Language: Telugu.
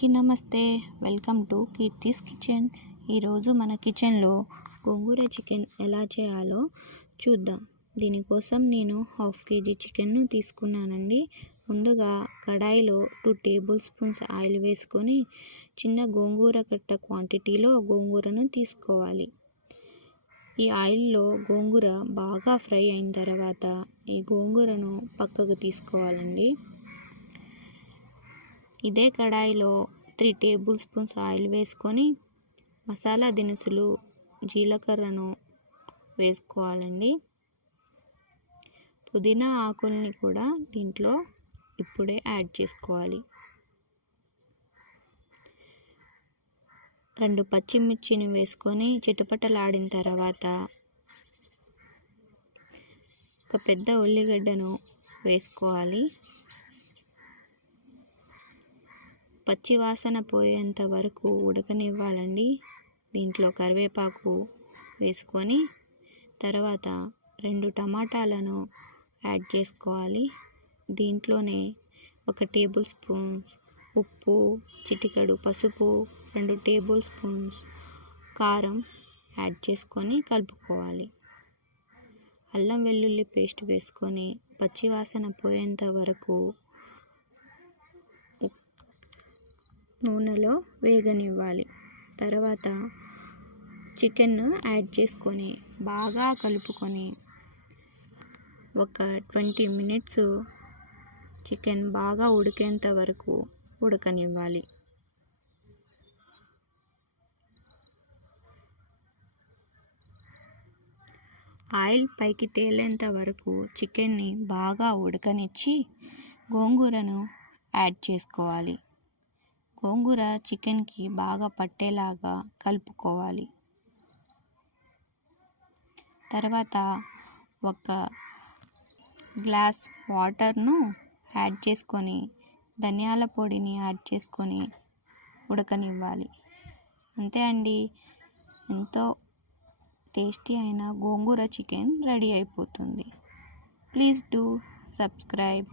అందరికీ నమస్తే. Welcome to Keerthi's kitchen. ఈరోజు మన కిచెన్లో గోంగూర చికెన్ ఎలా చేయాలో చూద్దాం. దీనికోసం నేను 1/2 kg చికెన్ను తీసుకున్నానండి. ముందుగా కడాయిలో 2 టేబుల్ స్పూన్స్ ఆయిల్ వేసుకొని చిన్న గోంగూర కట్ట క్వాంటిటీలో గోంగూరను తీసుకోవాలి. ఈ ఆయిల్లో గోంగూర బాగా ఫ్రై అయిన తర్వాత ఈ గోంగూరను పక్కకు తీసుకోవాలండి. ఇదే కడాయిలో 3 టేబుల్ స్పూన్స్ ఆయిల్ వేసుకొని మసాలా దినుసులు జీలకర్రను వేసుకోవాలండి. పుదీనా ఆకుల్ని కూడా దీంట్లో ఇప్పుడే యాడ్ చేసుకోవాలి. 2 పచ్చిమిర్చిని వేసుకొని చిటపటలాడిన తర్వాత ఒక పెద్ద ఉల్లిగడ్డను వేసుకోవాలి. పచ్చి వాసన పోయేంత వరకు ఉడకనివ్వాలండి. దీంట్లో కరివేపాకు వేసుకొని తర్వాత 2 టమాటాలను యాడ్ చేసుకోవాలి. దీంట్లోనే 1 టేబుల్ స్పూన్ ఉప్పు, చిటికెడు పసుపు, 2 టేబుల్ స్పూన్స్ కారం యాడ్ చేసుకొని కలుపుకోవాలి. అల్లం వెల్లుల్లి పేస్ట్ వేసుకొని పచ్చి వాసన పోయేంత వరకు నూనెలో వేగనివ్వాలి. తర్వాత చికెన్ను యాడ్ చేసుకొని బాగా కలుపుకొని ఒక 20 మినిట్స్ చికెన్ బాగా ఉడికేంత వరకు ఉడకనివ్వాలి. ఆయిల్ పైకి తేలేంత వరకు చికెన్ని బాగా ఉడకనిచ్చి గోంగూరను యాడ్ చేసుకోవాలి. గోంగూర చికెన్కి బాగా పట్టేలాగా కలుపుకోవాలి. తర్వాత 1 గ్లాస్ వాటర్ను యాడ్ చేసుకొని ధనియాల పొడిని యాడ్ చేసుకొని ఉడకనివ్వాలి. అంతే అండి, ఎంతో టేస్టీ అయిన గోంగూర చికెన్ రెడీ అయిపోతుంది. Please do subscribe.